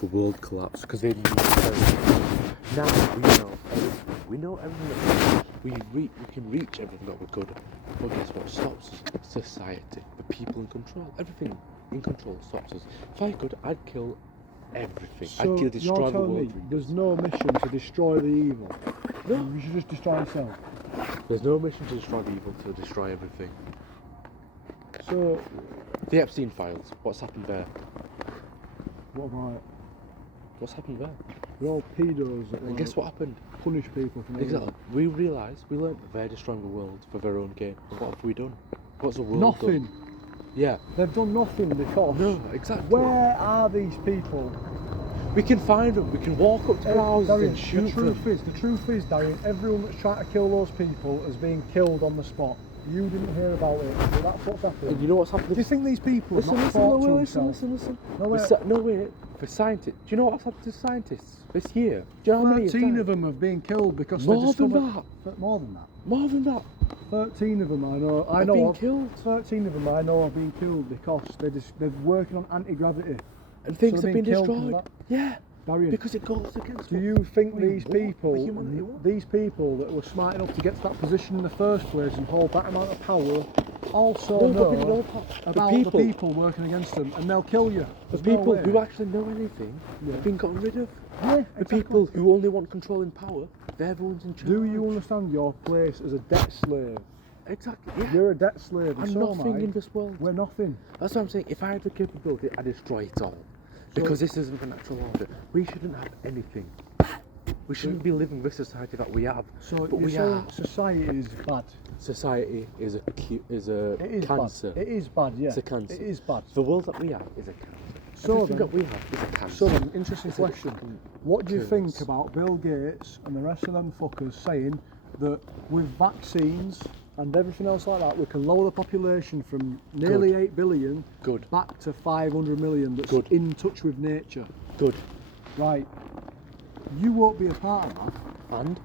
the world collapsed because they didn't know. Now we know everything. We know everything. We can reach everything that we're good at. But guess what stops us? Society, the people in control. Everything in control stops us. If I could, I'd kill everything. So I'd kill, destroy you're the telling world. me there's no mission to destroy the evil? No. You should just destroy yourself. There's no mission to destroy the evil, to destroy everything. So, The Epstein files. What's happened there? what about it? What's happened there? They're all pedos that And guess what happened? punish people for no Exactly. reason. We realised, we learned that they're destroying the world for their own gain. And what have we done? What's the world Nothing. done? Yeah. They've done nothing because... No, exactly. Where are these people? We can find them. We can walk up to their houses Darian, and shoot them. The truth is, Darian, everyone that's trying to kill those people has been killed on the spot. You didn't hear about it, but that's what's happened. And you know what's happened? Do you think these people have Listen, not listen, thought to no, themselves? listen. No, wait. No, wait. For scientists, do you know what's happened to scientists this year? Do you know how many? 13 of them have been killed because they More than discovered... that. More than that. More than that. 13 of them I know Have been of. killed. 13 of them I know have been killed because they're working on anti-gravity. And things So have they've been been killed destroyed. for Yeah. Darian, Because it goes against. do you think what we these want, people, what humanity want? these people that were smart enough to get to that position in the first place and hold that amount of power, also No, but know the about people- the people working against them, and they'll kill you? The There's no people way. who actually know anything Yeah. have been gotten rid of. Yeah, The exactly. people who only want control and power, they're the ones in charge. Do you understand your place as a debt slave? Exactly. Yeah. You're a debt slave, and I'm so am nothing I. in this world. We're nothing. That's what I'm saying. If I had the capability, I'd destroy it all. Because this isn't the natural order. We shouldn't have anything. We shouldn't be living the society that we have. So but you're we saying are. society is bad. Society is a It is cancer. bad. It is bad, yeah. It's a cancer. It is bad. The world that we have is a cancer. So Everything then- that we have is a cancer. So then, interesting It's a question. What do you think curse. about Bill Gates and the rest of them fuckers saying that with vaccines and everything else like that, we can lower the population from nearly 8 billion Good. back to 500 million that's Good. in touch with nature? Good. Right. You won't be a part of that. And?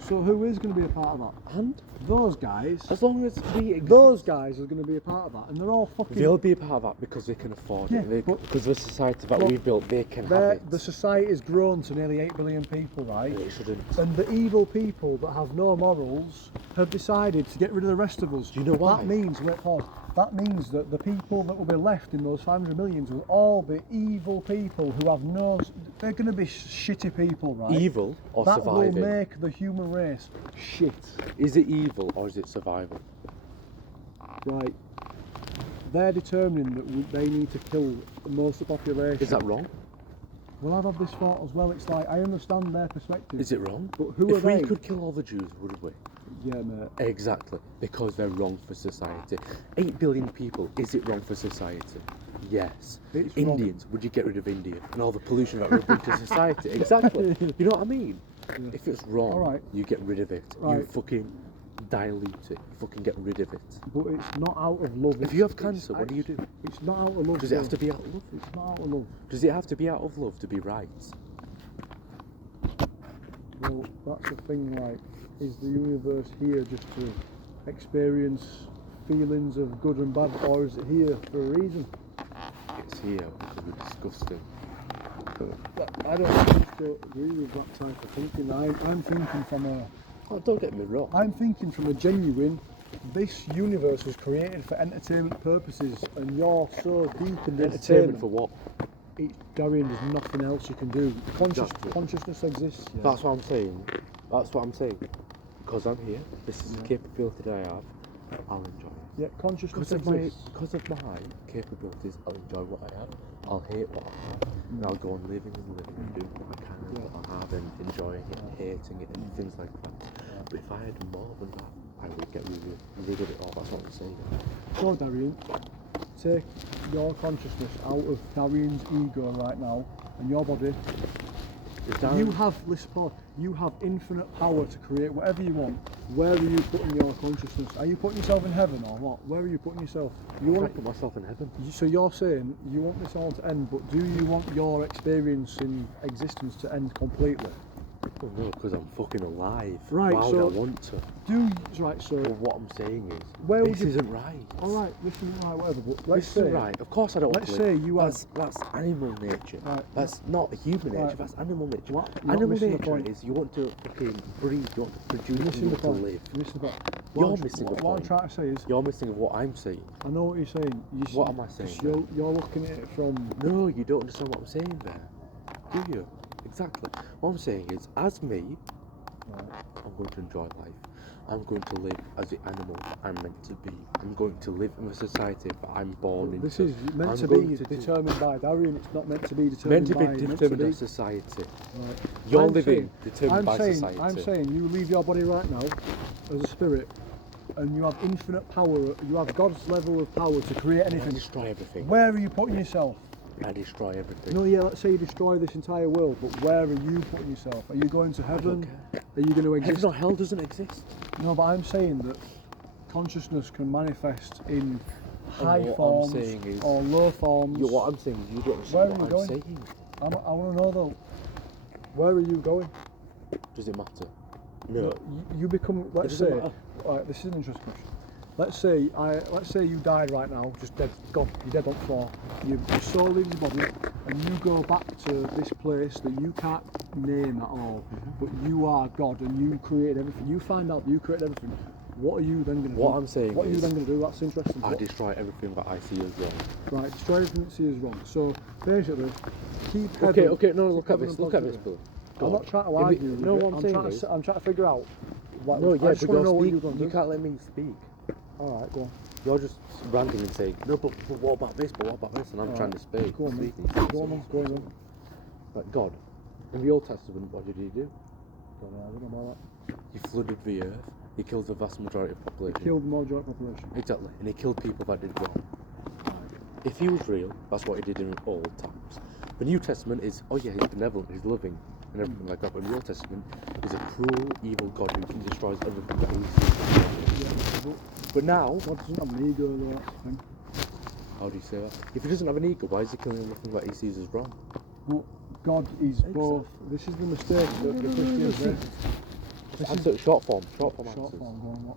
So who is going to be a part of that? And? Those guys. As long as we exist. Those guys are going to be a part of that, and they're all fucking... They'll be a part of that because they can afford Yeah, it. but- Because the society that Look, we built, they can have it. The society's grown to nearly 8 billion people, right? It shouldn't. And the evil people that have no morals have decided to get rid of the rest of us. Do you know why? That means, wait, pause. That means that the people that will be left in those 500 millions will all be evil people who have no... They're going to be shitty people, right? Evil or that surviving? will make the human race shit. Is it evil or is it survival? Right. They're determining that they need to kill most of the population. Is that wrong? Well, I've had this thought as well. It's like, I understand their perspective. Is it wrong? But who if are we they? could kill all the Jews, would we? Yeah, mate. Exactly. Because they're wrong for society. 8 billion people, is it wrong for society? Yes. It's wrong. Indians, would you get rid of India and all the pollution that would bring to society? Exactly. You know what I mean? Yeah. If it's wrong, All right. you get rid of it. You Right. fucking dilute it. You fucking get rid of it. But it's not out of love. If you have cancer, what do you do? It's not out of love. Does it have though. to be out of love? It's not out of love. Does it have to be out of love to be right? Well, that's the thing, like, is the universe here just to experience feelings of good and bad, or is it here for a reason? It's here because we're disgusting. I don't agree with that type of thinking. I'm thinking from a... Oh, don't get me wrong. I'm thinking from a genuine... This universe was created for entertainment purposes, and you're so deep in the Entertainment for what? Darian, there's nothing else you can do. Exactly. Consciousness exists. Yeah. That's what I'm saying. That's what I'm saying. Because I'm here, this is the capability that I have, I'll enjoy it. Yeah, consciousness exists. Because of my capabilities, I'll enjoy what I have. I'll hate what I have, and I'll go on living and doing what I can and what I have and enjoying it and hating it and things like that. But if I had more than that, I would get rid of it all. That's what I'm saying. So, Darian, take your consciousness out of Darian's ego right now, and your body. You have, listen, Paul, you have infinite power to create whatever you want. Where are you putting your consciousness? Are you putting yourself in heaven or what? Where are you putting yourself? You I want put myself in heaven. So you're saying you want this all to end, but do you want your experience in existence to end completely? Oh no, because I'm fucking alive. Right, Why would so- I want to? Right, so Well, what I'm saying is, Where would this you- isn't right. alright, this isn't right, whatever, but let's This say isn't right. Of course I don't want let's to live. say you had That's animal nature. Right. That's not human nature. Right. That's animal nature. What? You're not Animal missing the nature point. is you want to fucking breathe, you want to produce, you're you missing the want to point. live. You're missing the point. You're What I'm- missing the what I'm point. trying to say is You're missing of what I'm saying. I know what you're saying. What am I saying 'cause You're looking at it from No, you don't understand what I'm saying there. Do you? Exactly. What I'm saying is, as me, I'm going to enjoy life. I'm going to live as the animal I'm meant to be. I'm going to live in the society that I'm born into. this is meant I'm to going be to do- determined by Darian. It's not meant to be meant determined to by be meant determined to by be. society. Right. You're I'm living saying- determined by society. I'm saying you leave your body right now as a spirit, and you have infinite power. You have God's level of power to create I anything. destroy everything. Where are you putting yourself? I destroy everything. No, yeah, let's say you destroy this entire world, but where are you putting yourself? Are you going to heaven? care. Are you going to exist? Heaven or hell doesn't exist. No, but I'm saying that consciousness can manifest in high what I'm forms saying is- or low forms. What I'm saying, you don't Where understand are you what I'm going? saying. I want to know though, where are you going? Does it matter? No. You become, let's doesn't say, matter. right, this is an interesting question. Let's say you died right now, just dead, gone, you're dead on the floor. Your soul leaves your body, and you go back to this place that you can't name at all, but you are God and you created everything. You find out that you created everything. What are you then going to do? What I'm saying What are you is- then going to do? That's interesting. I What- destroy everything that I see as wrong. Right, destroy everything that you see is wrong. So basically, keep Okay, heaven- okay, no, keep look at heaven this, and look at this, positivity. Bill. I'm not trying to If argue. it- with no, you. what I'm saying is- I'm trying to figure out. Like, No, I yeah, just but want to know what speak, you're going to you do. can't let me speak. All right, go on. You're just ranting and saying, no, but what about this, but what about this? And I'm trying to speak. Go on, then. speak, and you say, Go on, then. Go on, then. Like God, in the Old Testament, what did he do? Don't know, I don't know about that. He flooded the earth, he killed the vast majority of the population. Killed the majority population. Exactly, and he killed people that did wrong. If he was real, that's what he did in all times. The New Testament is, oh yeah, he's benevolent, he's loving, and everything like that. But the Old Testament is a cruel, evil God who destroys everything that he sees. Yeah, But now, God doesn't have an ego, though, that's the thing. how do you say that? If he doesn't have an ego, why is he killing everything that he sees as wrong? But God is both. This is the mistake that the Christians make. This Answer is short form short answers. form. Go on, what?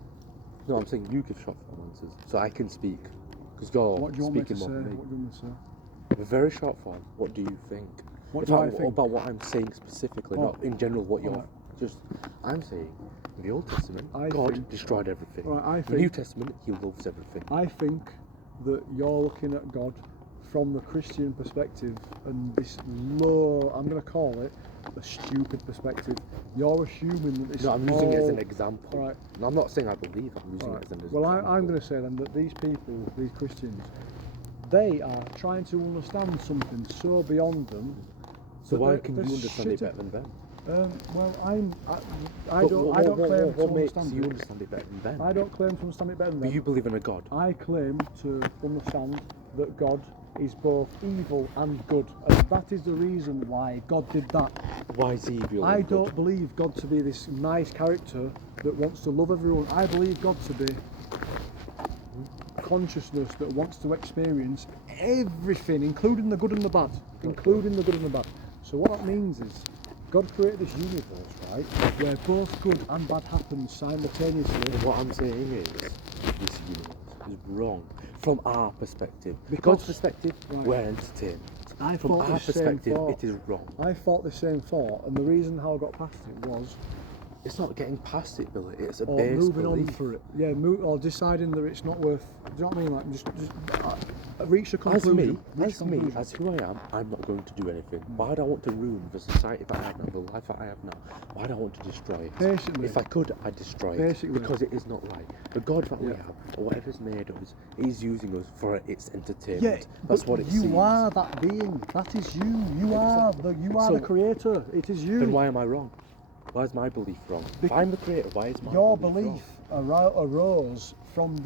No, I'm saying you give short form answers, so I can speak. Because you're What do you want me to speaking say? more than me. What do you want me to say? A very short form, what do you think? What In do I fact, think? About what I'm saying specifically, Oh. not in general what you're... Alright. Just, I'm saying, in the Old Testament, I God think- destroyed everything. Alright, I in the New think- Testament, he loves everything. I think that you're looking at God from the Christian perspective and this low, I'm going to call it, a stupid perspective. You're assuming that this No, I'm using it as an all- example. Alright. And I'm not saying I believe, I'm using Alright. it as an Well, example. I'm going to say then that these people, these Christians, they are trying to understand something so beyond them. So that why they're- can they're you understand it shitty. better than them? Well, I But don't claim to what makes understand you it. understand it better than them? I don't claim to understand it better than But them. you believe in a God. I claim to understand that God is both evil and good, and that is the reason why God did that. Why is he evil? I and good? don't believe God to be this nice character that wants to love everyone. I believe God to be consciousness that wants to experience everything, including the good and the bad. Including the good and the bad. So what that means is God created this universe, right, where both good and bad happen simultaneously. And what I'm saying is, this universe is wrong from our perspective. Because- God's perspective, Right. we're entertained. I From thought our the same perspective, thought. it is wrong. I thought the same thought, and the reason how I got past it was It's not getting past it, Billy. It's a or base moving belief. on for it. Yeah, or deciding that it's not worth. Do you know what I mean? Like just reach a As conclusion. me, reach a as me, conclusion. as who I am, I'm not going to do anything. Why do I want to ruin the society that I have now, the life that I have now? Why do I want to destroy it? Basically- if I could, I'd destroy Basically- it because it is not right. The God that we Yeah. have, or whatever's made us, is using us for its entertainment. Yeah, That's but what it you seems. are that being. That is you. You are So- the creator. It is you. Then why am I wrong? Why is my belief wrong? If I'm the creator, why is my Your belief wrong? belief arose from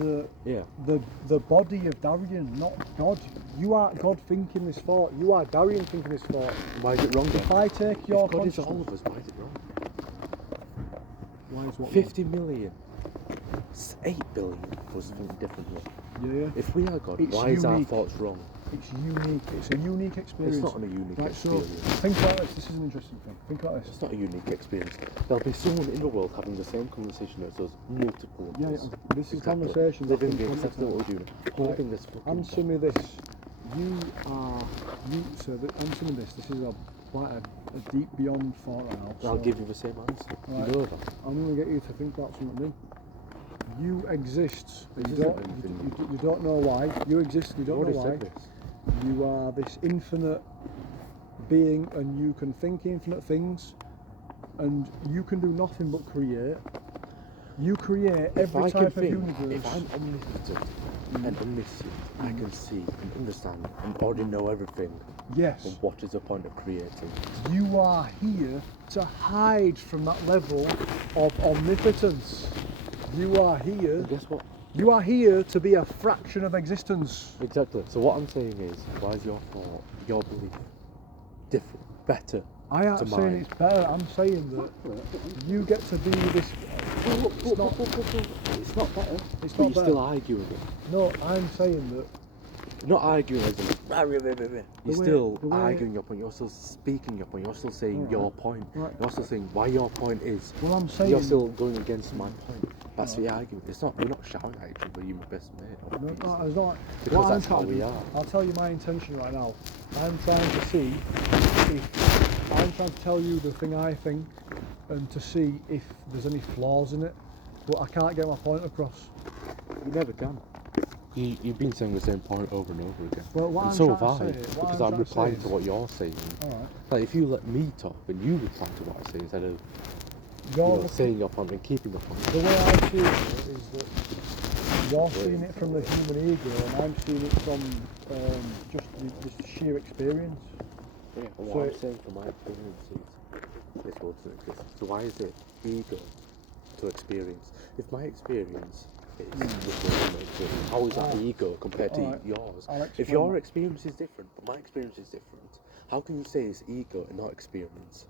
Yeah. the body of Darian, not God. You are God thinking this thought. You are Darian thinking this thought. Why is it wrong then? If I take your If God is consciousness, all of us, why is it wrong? why is what? 50 million. 8 billion was think differently. Yeah, yeah. If we are God, It's why is our unique. thoughts wrong? It's unique. It's a unique experience. It's not a unique Right, so experience. think about this. This is an interesting thing. Think about this. It's not a unique experience. There'll be someone in the world having the same conversation as us, multiple of Yeah, us. this is Exactly. conversations. Living happen the exact same 20 what we're doing. Holding this fucking Answer me this. Answer me this. This is quite a deep beyond thought right now. I'll so give you the same answer. Right. You know that. I'm going to get you to think about something. You exist. But This you isn't don't. anything You don't know why. You exist. You I've don't already know why. said this. You are this infinite being, and you can think infinite things, and you can do nothing but create. You create If I every can type of think, universe. if I'm omnipotent and omniscient, I can see and understand and already know everything. Yes. And what is the point of creating? You are here to hide from that level of omnipotence. You are here. And guess what? You are here to be a fraction of existence. Exactly. So what I'm saying is, why is your thought, your belief, different, better? I aren't to saying mine? it's better. I'm saying that you get to be this. It's not. It's not better. It's But not you're still better. arguing it. No, I'm saying that. You're not arguing as in, you're The still way- arguing your point, you're still speaking your point, you're still saying Alright. your point. Right. You're still saying why your point is. Well, I'm saying. You're still going against my point. That's the argument. It's not, we're not shouting at each other, you're my best mate. No, obviously. no, it's not. Because What I'm that's how trying to we do- are. I'll tell you my intention right now. I'm trying to see if I'm trying to tell you the thing I think, and to see if there's any flaws in it. But I can't get my point across. You never can. You've been saying the same point over and over again. Well, what and I'm so trying have I, to say- what because I'm I'm trying to replying say to is- what you're saying. Alright. Like if you let me talk and you reply to what I say instead of You're saying your point and keeping your point. the way I see it is that you're seeing it from the human ego, and I'm seeing it from just the sheer experience. Yeah, and So what I'm it- saying from my experience is this will exist. So why is it ego to experience? If my experience is with my experience, how is that Alright. ego compared to Alright. yours? I'll If explain your that. experience is different, but my experience is different, how can you say it's ego and not experience?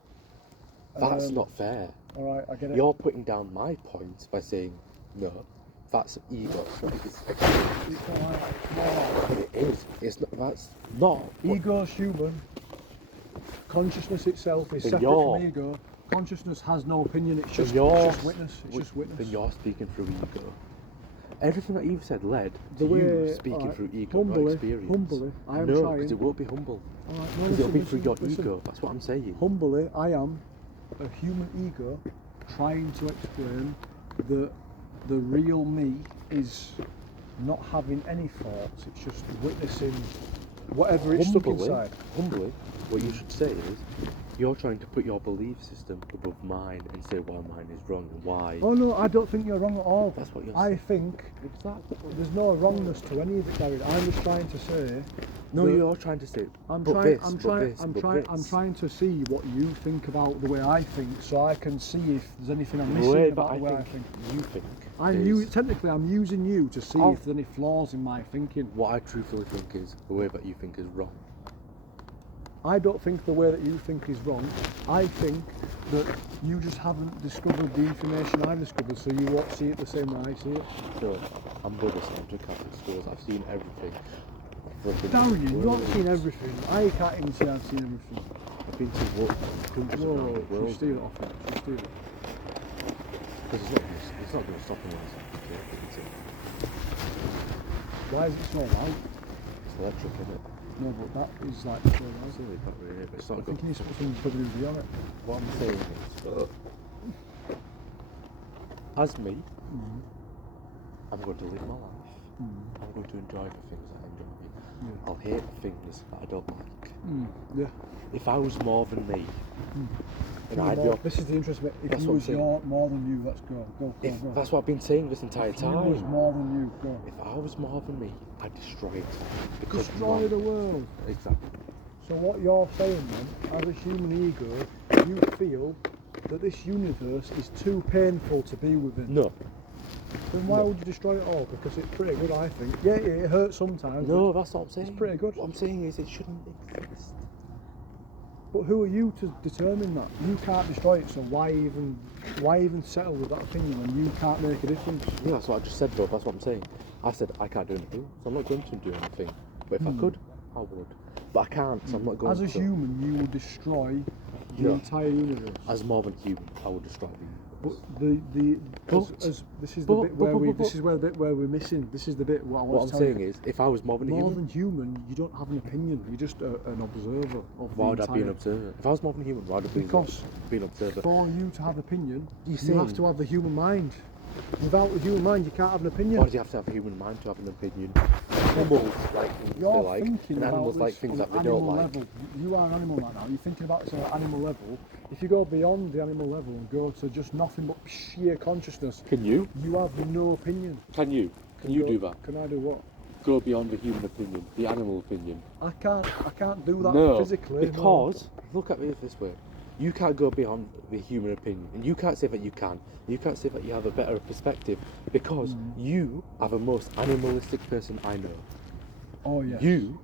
That's not fair. Alright, I get it. You're putting down my point by saying no. That's ego. It's It's not like that. It's more like it is. It's not. That's not. what- ego's human. Consciousness itself is Then separate you're- from ego. Consciousness has no opinion. It's then just, you're- it's just witness. It's just witness. Then you're speaking through ego. Everything that you've said led The to you way- speaking alright, through ego, not humbly, experience. humbly, I am no, trying. because it won't be humble. Alright, no, Because it'll be listen, through your listen. ego. That's what I'm saying. Humbly, I am a human ego trying to explain that the real me is not having any thoughts. It's just witnessing whatever it's stuck inside. Humbly, what you should say is, you're trying to put your belief system above mine and say why mine is wrong and why. Oh no, I don't think you're wrong at all. That's what you're I saying. think Exactly. there's no wrongness to any of it, David. I'm just trying to say. No, that you're trying to say. I'm but trying. this, I'm but trying. this, I'm but trying. this. I'm trying to see what you think about the way I think, so I can see if there's anything I'm The missing way about that the way I think think. you think. Technically, I'm using you to see Oh. if there's any flaws in my thinking. What I truthfully think is the way that you think is wrong. I don't think the way that you think is wrong. I think that you just haven't discovered the information I've discovered, so you won't see it the same way I see it. So I'm Buddhist. I'm to Catholic schools. I've seen everything. Flipping Darian, you haven't seen worlds. everything. I can't even say I've seen everything. I've been to countries Whoa, around the should we world. steal it off it? Should we steal it? Because it's not going to stop anyone from taking it. Why is it so loud? It's electric, isn't it? No, but that is like so It's loud. really not really, but it's I not think good. you need to put some WD on it. What I'm saying is, as me, Mm. I'm going to live my life. Mm. I'm going to enjoy the things that I enjoy. Yeah. I'll hate the things that I don't like. Mm. Yeah. If I was more than me, Mm. and I'd be This is the interest of it. If That's you what I'm was saying. your more than you, let's go. Go, go, if go. that's what I've been saying this entire If you was time. more than you, go. If I was more than me, I'd destroy it. Because Destroy one- the world. Exactly. So what you're saying then, as a human ego, you feel that this universe is too painful to be within. No. Then why No. would you destroy it all? Because it's pretty good, I think. Yeah, it hurts sometimes. No, that's not what I'm saying. pretty good. What I'm saying is it shouldn't exist. But who are you to determine that? You can't destroy it, so why even settle with that opinion when you can't make a difference? Yeah, that's what I just said, bro. That's what I'm saying. I said I can't do anything, so I'm not going to do anything. But if I could, I would. But I can't, so I'm not going As a to. human, you will destroy the Yeah. entire universe. As more than human, I would destroy the But universe. this is the but- bit where but- we but- this is where the bit where we're missing. This is the bit what I What want I'm to tell saying you. is, if I was more than a More human, than human, you don't have an opinion. You're just an observer of why would the I be an entire. observer? If I was more than a human, why would I Because be an observer? for you to have opinion, You you saying- have to have the human mind. Without the human mind, you can't have an opinion. Why do you have to have a human mind to have an opinion? Animals like things You're they like, thinking and about animals this like things on that an they animal don't like. level. You are an animal right now. You're thinking about this on an animal level. If you go beyond the animal level and go to just nothing but sheer consciousness, Can you? you have no opinion. Can you? Can you Go- do that? Can I do what? Go beyond the human opinion, the animal opinion. I can't do that No, physically. because look at it this way: you can't go beyond the human opinion, and you can't say that you can. You can't say that you have a better perspective because you are the most animalistic person I know. Oh yes. You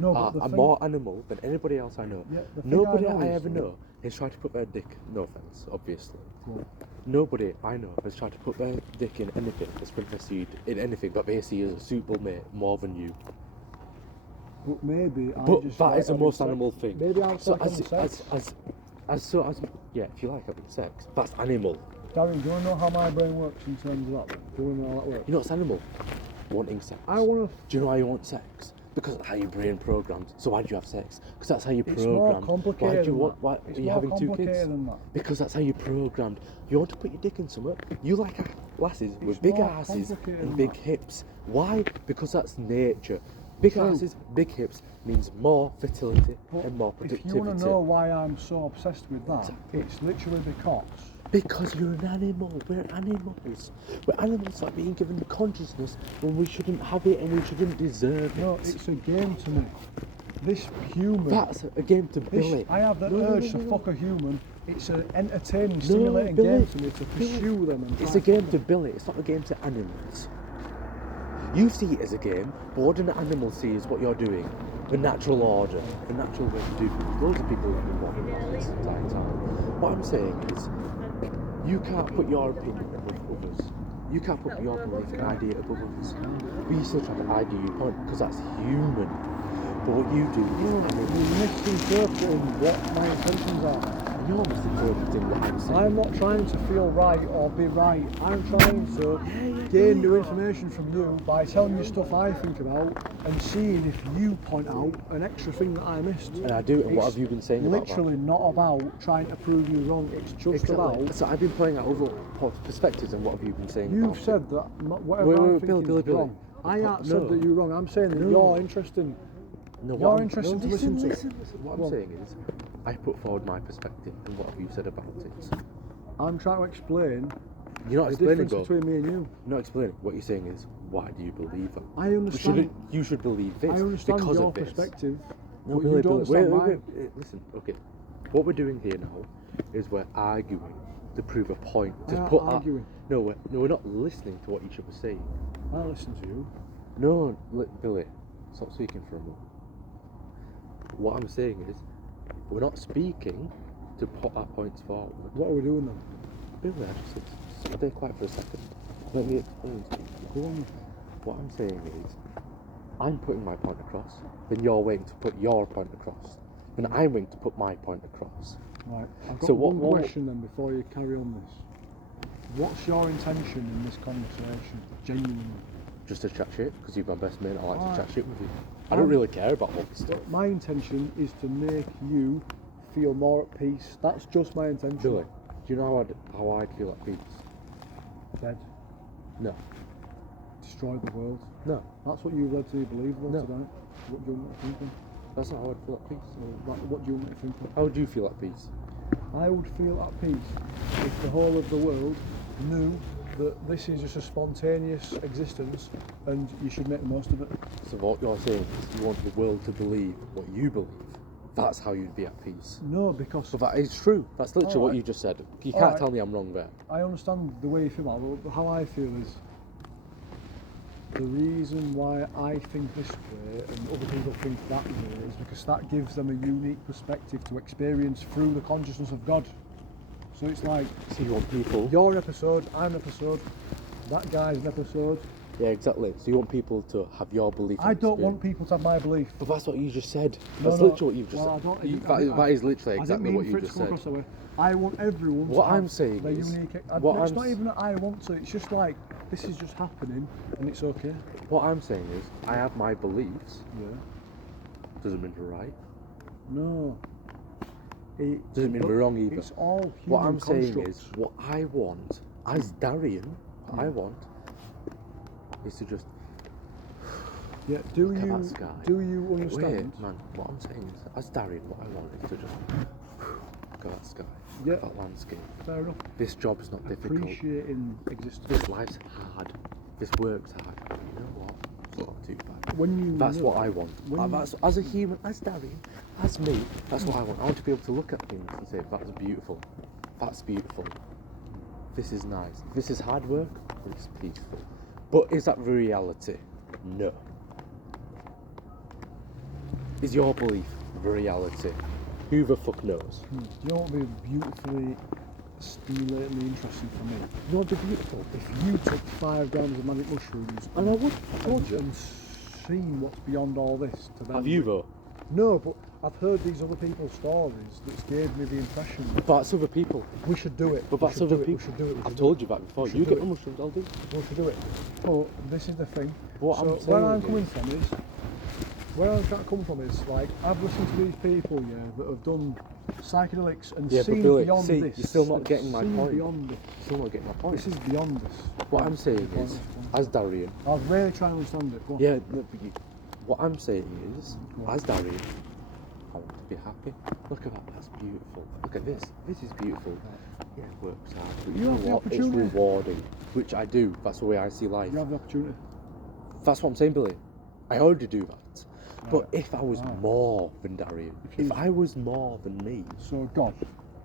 No, are but the thing, more animal than anybody else I know. Yeah, the thing Nobody I know I is ever that- know has tried to put their dick. No offense, obviously. Cool. Nobody I know has tried to put their dick in anything that's been perceived in anything that they see as a suitable mate more than you. But maybe I But just that like is the having most sex. animal thing. Maybe I So like having sex. as yeah, if you like having sex, that's animal. Darren, do you want to know how my brain works in terms of that? Do you want to know how that works? You know what's animal? Wanting sex. I want to. Do you know why you want sex? Because that's how your brain programmed. So why do you have sex? Because that's how you It's more programmed. complicated. Why do you than want? that. Why It's are you more having two complicated kids? than that. Because that's how you programmed. You want to put your dick in something. You like lasses with It's big more asses complicated and than big that. hips. Why? Because that's nature. Big True. asses, big hips means more fertility But and more if productivity. you want to know why I'm so obsessed with that, Exactly. it's literally because Because you're an animal. We're animals. We're animals that are being given consciousness when we shouldn't have it and we shouldn't deserve it. no, it's a game to me. This human. That's a game to this, Billy. I have the No, no, urge no, to no. fuck a human. It's an entertaining, stimulating Billy, game to me to Billy, pursue them. And It's try a game and to Billy. It's not a game to animals. You see it as a game, but what do the animals see is what you're doing? The natural order, the natural way to do things. Loads of people have been walking around this entire time. What I'm saying is, you can't put your opinion above others. You can't put your belief and idea above others. We still try to argue your point because that's human. But what you do is animal. You're misinterpreting what my intentions are. You're misinterpreting what I'm saying. I'm not trying to feel right or be right. I'm trying to gain new information from you by telling you stuff I think about and seeing if you point out an extra thing that I missed. And I do. And what It's have you been saying about that? literally not about trying to prove you wrong. It's just Exactly. about So I've been playing out other perspectives and what have you been saying? you've about said it? that whatever Wait, I wait, think Billy, is Billy. wrong. I haven't No. said that you're wrong. I'm saying that No. you're interesting. No, You're what I'm- interested no, to listen to. Listen. What Go I'm on. saying is, I put forward my perspective and what have you said about it. I'm trying to explain You're not the explaining, difference though. between me and you. You're not explaining. What you're saying is, why do you believe that? I understand. You should believe this I understand because your of this. perspective. No, but Billy, you don't Billy, understand mine. wait. Listen, okay. What we're doing here now is we're arguing to prove a point. We To are put arguing. No, we're not listening to what each other's saying. I listen to you. No, Billy, stop speaking for a moment. What I'm saying is, we're not speaking to put our points forward. What are we doing then? Billy, I just stay quiet for a second. Let me explain to you. Go on. What I'm saying is, I'm putting my point across, then you're waiting to put your point across, then I'm waiting to put my point across. Right. I've got So what- one what- question then before you carry on this. What's your intention in this conversation? Genuinely. Just to chat shit, because you're my best mate, I like Alright. to chat shit with you. I don't really care about all this stuff. My intention is to make you feel more at peace. That's just my intention. Billy, do you know how I'd feel at peace? Dead. No. Destroy the world. No. That's what you led to believe though No. tonight. What do you want me to think of? That's not how I'd feel at peace. What do you want me to think of? How would you feel at peace? I would feel at peace if the whole of the world knew that this is just a spontaneous existence and you should make the most of it. So what you're saying is you want the world to believe what you believe. That's how you'd be at peace. No, because So that is true. That's literally what Alright. you just said. You can't Alright. tell me I'm wrong there. I understand the way you feel about it, but how I feel is the reason why I think this way and other people think that way is because that gives them a unique perspective to experience through the consciousness of God. So it's like So you want people. you're an episode, I'm an episode, that guy's an episode, Yeah, exactly. So you want people to have your belief. I and don't want experience. people to have my belief. But that's what you just said. No, That's no. literally what you just Well, I said. don't. You, I that, didn't- that is literally I exactly didn't what mean you for it to just come said. across that way. I want everyone What to have I'm saying their is- unique. what It's I'm not s- even that I want to. It's just like this is just happening, and it's okay. What I'm saying is, I have my beliefs. Yeah. Doesn't mean we're right. No. Doesn't mean but we're wrong either. It's all human What I'm saying constructs. is, what I want, as Darian, what I want is to just Yeah. Do look at you that sky. do you understand? Wait, man. What I'm saying is, as Darian, what I want is to just look at that sky, Yeah. look at that landscape. Fair enough. This job's not difficult. Appreciating existence. This life's hard. This work's hard. You know what? It's not too bad. When you That's look- what I want. when That's, as a human, as Darian, as me, that's what I want. I want to be able to look at things and say, that's beautiful. That's beautiful. This is nice. This is hard work, but it's peaceful. But is that reality? No. Is your belief reality? Who the fuck knows? Do you know what would be beautifully stimulatingly interesting for me? You know what'd be beautiful? If you took 5 grams of magic mushrooms And I would. and seen what's beyond all this to them. Have you though? No, but I've heard these other people's stories that gave me the impression that But that's other people. we should do it. But we that's should other do it. people. We should do it. We I've should told you that before. We should You do get it. the mushrooms, I'll do. We should do it. But this is the thing. What so I'm where saying I'm coming is- from is, where I'm trying to come from is like I've listened to these people, yeah, that have done psychedelics and Yeah, but seen Billy, beyond see, this. you're still not and getting my seen point. Beyond this. Still not getting my point. This is beyond this. What I'm saying is, as Darian, I was really trying to understand it. Go on. yeah, no, but what I'm saying is, as Darian, I want to be happy. Look at that, that's beautiful. Look at this, this is beautiful. Yeah, it works hard, but You you know have the what? It's opportunity. rewarding, which I do. That's the way I see life. You have the opportunity. That's what I'm saying, Billy. I already do that. But Right. if I was Right. more than Darian, If you- if I was more than me, So God,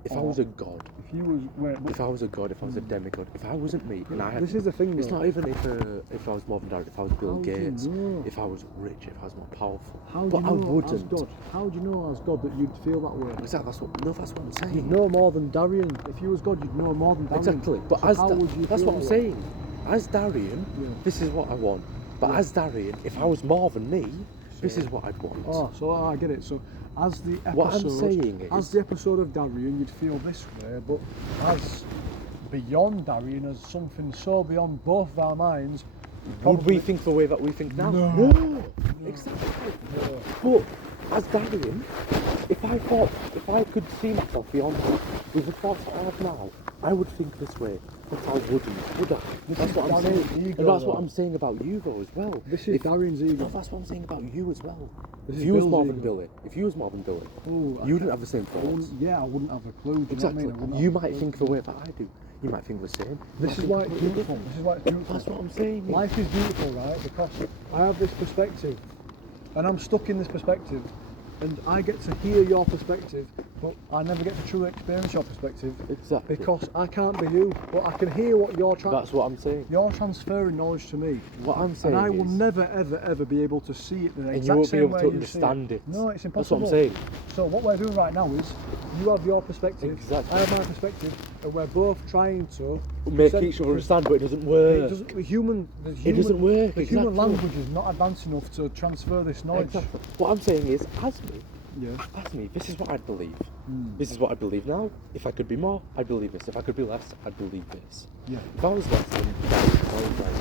if I was a god, if you was where, if I was a god, if I was a demigod, if I wasn't me, and I had, this is the thing. it's though. not even if I was more than Darian, if I was Bill How do you Gates, know? if I was rich, if I was more powerful. How do but you I know as wouldn't. God? How do you know as God that you'd feel that way? Exactly. That's what I'm saying. You'd know more than Darian. If you was God, you'd know more than Darian. Exactly. But So as how would you that's feel what I'm that way? saying. As Darian, Yeah. this is what I want. But Yeah. as Darian, if I was more than me, this So- is what I'd want. Oh, so I get it. So as the episode, What I'm saying as is- the episode of Darian, you'd feel this way, but as beyond Darian, as something so beyond both of our minds, Would we think the way that we think now? No. Exactly. No. But as Darian, if I could see myself beyond that, with the thoughts that I have now, I would think this way. But I wouldn't, would I? This That's is what I'm Darian's saying. ego, And that's what though. I'm saying about you though as well. This is Darian's ego. No, that's what I'm saying about you as well. This If is you was Bill's more than ego. Billy, if you was more than Billy, Oh, I you wouldn't can't- have the same I thoughts. wouldn't, yeah, I wouldn't have a clue. Do you Exactly. know what I mean? I wouldn't You have a might clue. think the way that I do. You might think the same. This is why it's beautiful. This is why it's beautiful. That's what I'm saying. Life is beautiful, right? Because I have this perspective, and I'm stuck in this perspective, and I get to hear your perspective, but I never get to truly experience your perspective Exactly. because I can't be you, but I can hear what you're trying. That's what I'm saying. You're transferring knowledge to me, What I'm saying and I will is, never, ever, ever be able to see it the and exact you won't be same able way to you see understand it. No, it's That's impossible. what I'm saying. So what we're doing right now is, you have your perspective, Exactly. I have my perspective, and we're both trying to Make present- each other understand, but it doesn't It work. doesn't, the human, doesn't work, The human exactly. language is not advanced enough to transfer this knowledge. Exactly. What I'm saying is, as me, Yeah. as me, this is what I'd believe. Mm. This is what I believe now. If I could be more, I'd believe this. If I could be less, I'd believe this. Yeah. If I was less, then I was like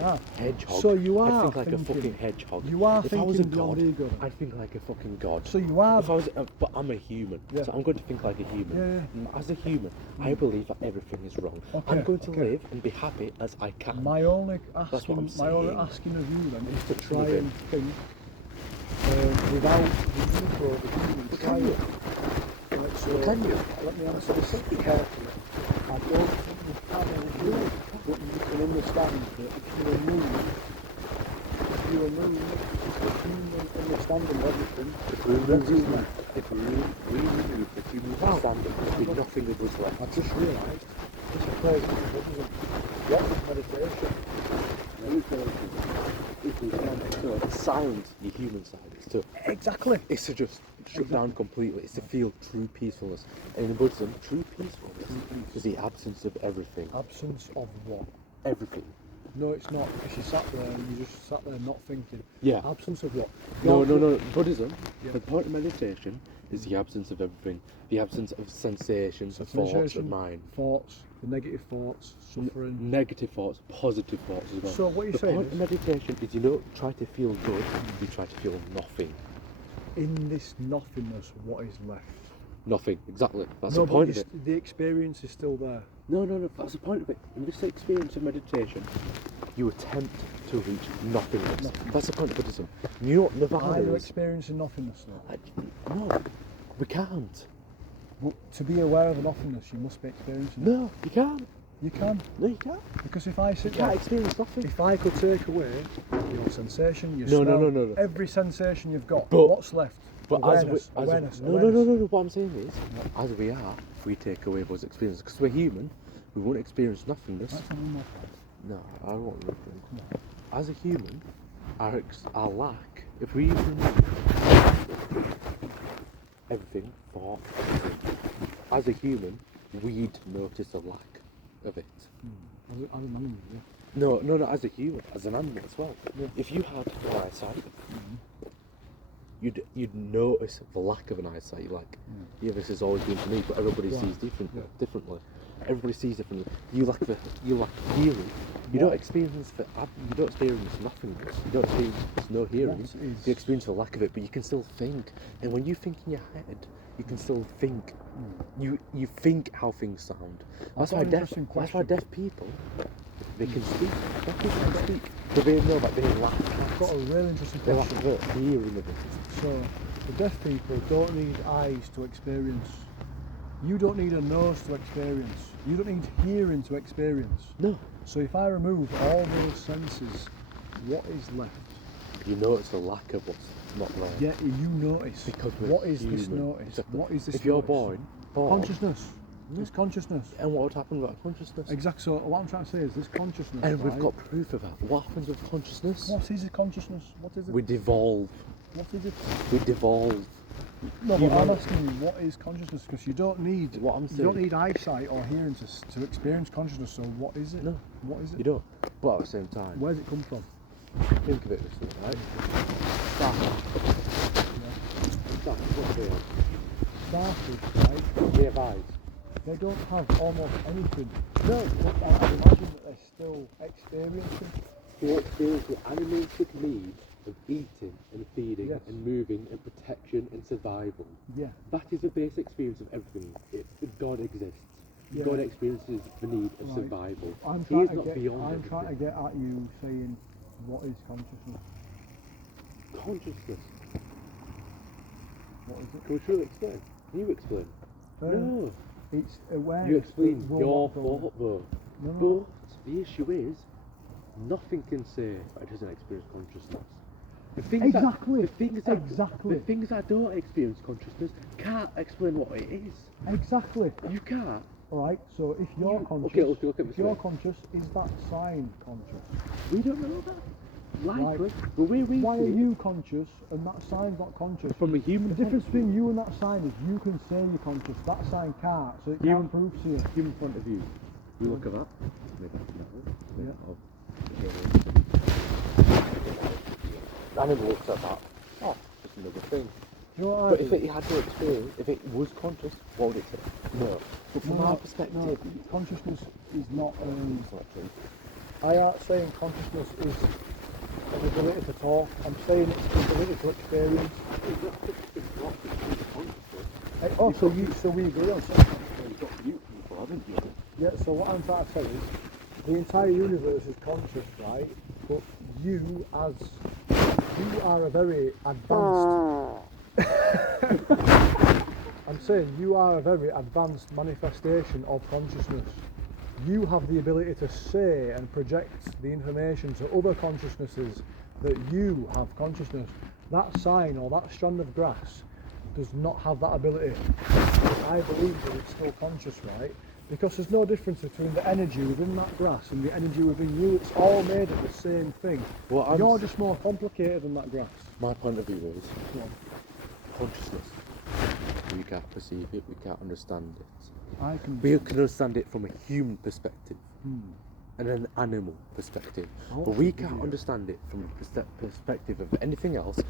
Ah. a hedgehog. So you I'd are think like a thinking- fucking hedgehog. you are if I was a thinking beyond god, ego then. I'd think like a fucking god. So you are. If I was, but I'm a human, Yeah. so I'm going to think like a human. Yeah, And as a human, I believe that everything is wrong. Okay, I'm going to okay. live and be happy as I can. My only what asking, I'm my only saying. asking of you then is to Just try live it. and think without the ego, the human. But Try can you? it. Right, so Can you? Let me answer this carefully. I don't think you can do it, but you can understand that if you remove the human understanding of everything, If we remove the human understanding, there'd be nothing of us left. I just realised this is crazy. Buddhism. What is meditation? To silence your human side. Exactly. It's to just shut down completely. It's to feel true peacefulness. And in Buddhism, true peacefulness is the absence of everything. Absence of what? Everything. No, it's not, because you sat there and you just sat there not thinking. Yeah. Absence of what? No, no, no. Buddhism, Yeah. the point of meditation is the absence of everything. The absence of sensations, of thoughts, of Sensation, mind. Thoughts, the negative thoughts, suffering. Negative thoughts, positive thoughts as well. So what you're the saying point of is, meditation is you don't try to feel good, you try to feel nothing. in this nothingness, what is left? Nothing, exactly. That's No, the point but of it. the experience is still there. No, no, no, that's the point of it. In this experience of meditation, you attempt to reach nothingness. Nothing. That's the point of Buddhism. You know what Nirvana Are you is? experiencing nothingness though? No, we can't. Well, to be aware of the nothingness, you must be experiencing it. No, you can't. You can, No, you can't. because if I You sit can't there, experience nothing. if I could take away your sensation, your No, no, smell, no, no, no. every sensation you've got, But- what's left? But Awareness, as awareness, no, no, awareness. no, no, no. What I'm saying is, as we are, if we take away those experiences, because we're human, we won't experience nothingness. That's not enough. No, I won't look at it. As a human, our lack, if we remove everything, thought, everything, as a human, we'd notice a lack of it. As an animal, yeah. No, no, no, as a human, as an animal as well. Yeah. If you had an eyesight, you'd notice the lack of an eyesight. You're like, yeah, this has always been for me, but everybody Right. sees differently. Yeah. Differently. Everybody sees differently. You lack hearing. You don't experience you don't experience nothingness. You don't experience no hearing. What is- You experience the lack of it, but you can still think. And when you think in your head, you can still think. You think how things sound. That's got why an deaf. interesting That's why question. deaf people, they can speak. Deaf people can speak, but they know that they lack I've got a really interesting they lack question. the hearing of it. So, the deaf people don't need eyes to experience. You don't need a nose to experience. You don't need hearing to experience. No, So if I remove all those senses, what is left? you notice the lack of what's not there. Yeah, you notice. Because we're what is this human. notice? Exactly. What is this If you're notice? born, Consciousness. It's consciousnly. and what would happen with consciousness? Exactly. So what I'm trying to say is this consciousness. And we've right? got proof of that. What happens with consciousness? What is a consciousness? What is it? We devolve. What is it? We devolve. No, You but I'm want- asking you, what is consciousness? Because you don't need What I'm you don't saying- need eyesight or hearing to experience consciousness. So what is it? No. What is it? You don't. But at the same time, Where's it come from? think of it this way, right? Starfish, what do they have? Starfish, right? They have eyes. They don't have almost anything. No. But I imagine that they're still experiencing. They experience the animated need of eating and feeding Yes. and moving and protection and survival. Yeah. That is the basic experience of everything. If God exists. Yeah. God experiences the need of Right. survival. I'm He trying is to not get. beyond I'm trying to everything. get at you saying, what is consciousness? Consciousness. What is it? Can we truly explain? Can you explain? No. It's awareness. You explain that will your not go- thought though. No, no. But the issue is, nothing can say that it doesn't experience consciousness. The things Exactly. That, the things that, Exactly. The things that don't experience consciousness can't explain what it is. Exactly. You can't. Alright, so if you're You- conscious, okay, look at if this you're way. conscious, is that sign conscious? We don't know that. Likely. Right. The way we Why see are it, you conscious and that sign's not conscious? from a human The difference between you and that sign is you can say you're conscious, that sign can't, so it Human- can't prove to you. human point of view, we look at that. Maybe Yeah. Animal looks at that. Oh, just another thing. Do you know what I But if do? it had no experience, if it was conscious, what would it say? No. But from No, our no, perspective, no, consciousness is not. it's not true. I aren't saying consciousness is an ability to talk. I'm saying it's the ability to experience. Oh, so we agree on something. You've got mute people, haven't you? Yeah. So what I'm trying to say is, the entire universe is conscious, right? But you are a very advanced. I'm saying you are a very advanced manifestation of consciousness. You have the ability to say and project the information to other consciousnesses that you have consciousness. That sign or that strand of grass does not have that ability. I believe that it's still conscious, right? Because there's no difference between the energy within that grass and the energy within you. It's all made of the same thing. Well, I'm You're s- just more complicated than that grass. My point of view is Go on. consciousness. We can't perceive it, we can't understand it. I can. We can understand it from a human perspective. and an animal perspective, I'll but we take the can't video. understand it from the perspective of anything else,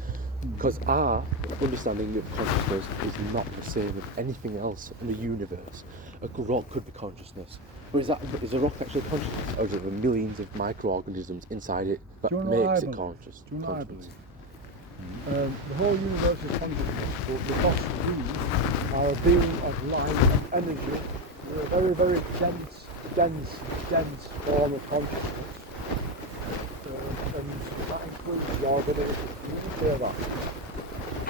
because our understanding of consciousness is not the same as anything else in the universe. A rock could be consciousness, but is a rock actually consciousness, or is it the millions of microorganisms inside it that Do you know what I makes it believe? conscious? Do you know what I conscious? believe? The whole universe is consciousness, but because we are a being of light and energy, we're a very, very dense form of consciousness. And that includes your ability to communicate that.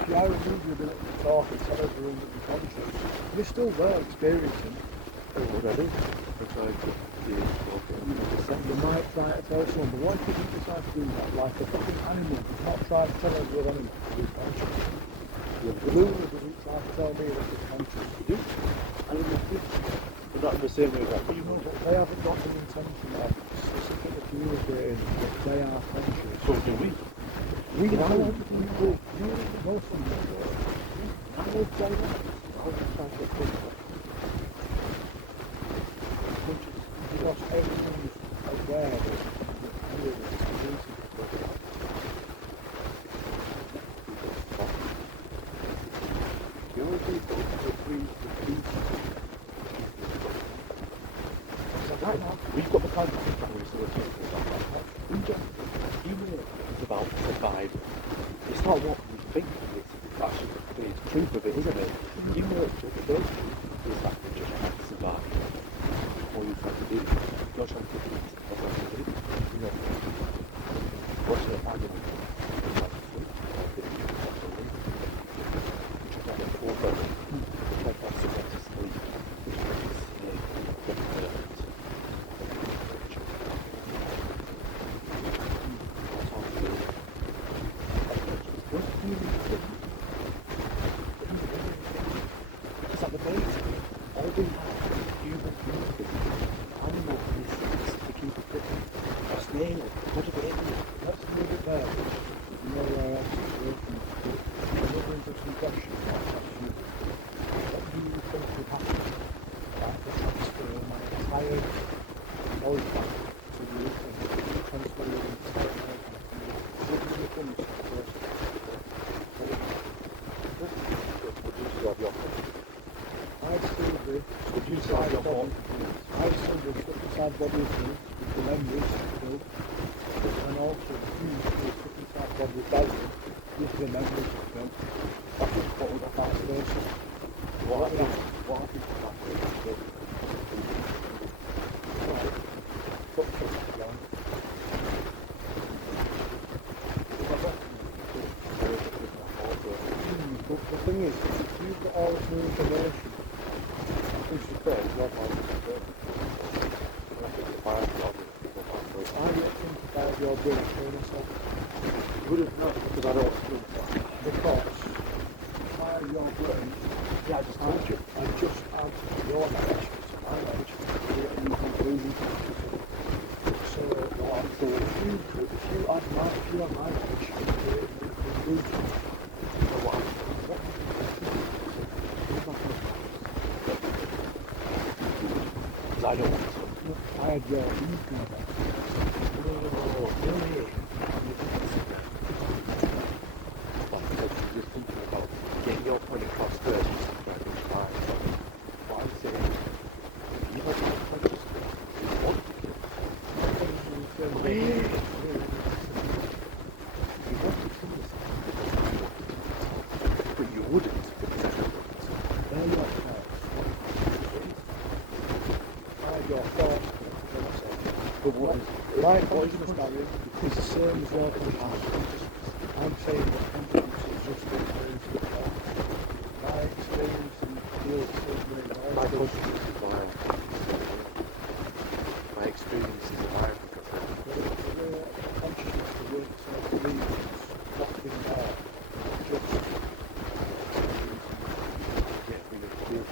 If you remove your ability to talk and tell everyone that you're conscious, you're still there experiencing. Already? That's why I took the You might try to tell someone, but what if you didn't decide to do that? Like a fucking animal does not try to tell every other animal to be conscious. The Luna doesn't try to tell me that it's conscious. do. Animals do. But not in the same way that we You know, know. but they haven't got the intention of specifically communicating that they are conscious. So do we. We You know know, everything you do. You know something. Animals say that. Because everything's aware that you The only people who agree with right now, we've got the concept that we're still talking about right now. In general, human is about survival. It's not what we think it's actually the truth of it, isn't it? Human the truth is that we just have to survive. All you try to do, you're trying to eat, you're trying to live, you know. What's your animal? You're trying to sleep, you're trying to eat, you're trying to live. You're trying to get full body, you're trying to have somewhere to sleep, you're trying to stay, get hurt. It's at the base. All we have is human community. Animal instincts to keep it fit. A snail, what do they do? Let's leave it there. You know where else it's working. Another interesting question. What do you think would happen if I transfer my entire knowledge back to the internet? Transfer your entire knowledge back to the internet. What do you think is the first step? I'd still be stuck inside body. I'd still be stuck inside body with the memories still. And also you be stuck inside body with David with the memories still. That's just put up vice versa. What I think is Right. Put it down. But the thing is, if you've got all this new information, which is great, your part is great. I don't think about your brain training yourself. You wouldn't know because I don't think that. Because by your brain, Yeah, I just told you. and just add your knowledge to my knowledge, create a new conclusion. So, if you add my knowledge, you create a new conclusion. So what? Because I don't want to. I had your ego. Oh, really? Well, because you're thinking about getting your point across first, you have to think fine. What I'm saying, you don't have consciousness. You want to kill. Really? You want to kill yourself because you want to. But you wouldn't because I don't want to. They're your thoughts. I had your thoughts. But what is My consciousness barrier is the same as your consciousness. I'm saying that consciousness is just the experience of thought. My experience and feel the same way as my I do. consciousness is wild? My experience is wild because I Consciousness, the word itself means nothing more. Just get rid of fear.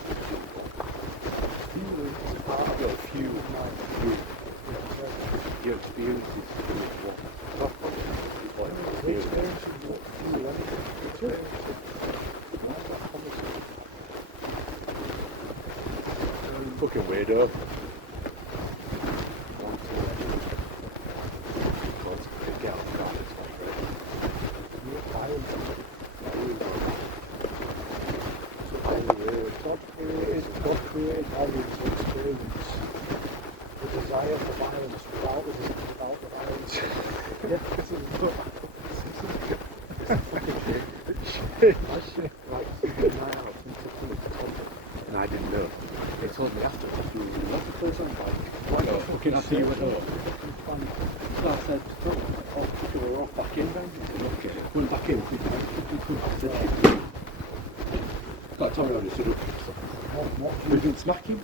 feeling is part of your Few. mind. Your experience is what? Not consciousness is what The experience. experience of what you feel anything. The experience of why that conversation. Fucking weirdo. Want to created values to experience the desire for violence without the violence. Yeah, this is what. That's shit. Like, the night out, something told me, and I didn't know. They told me after, you left the place on bike. Why not? Fucking after you went home. So I said, oh, fucking we're off back in then. He said, okay. Went back in. I said, got Tommy on, he stood up. We've been snacking.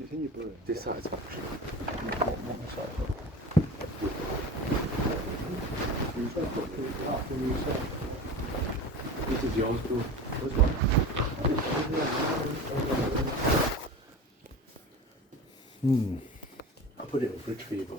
It's in your brain. Dissatisfaction. This is yours, bro. This one. I put it on fridge for you, but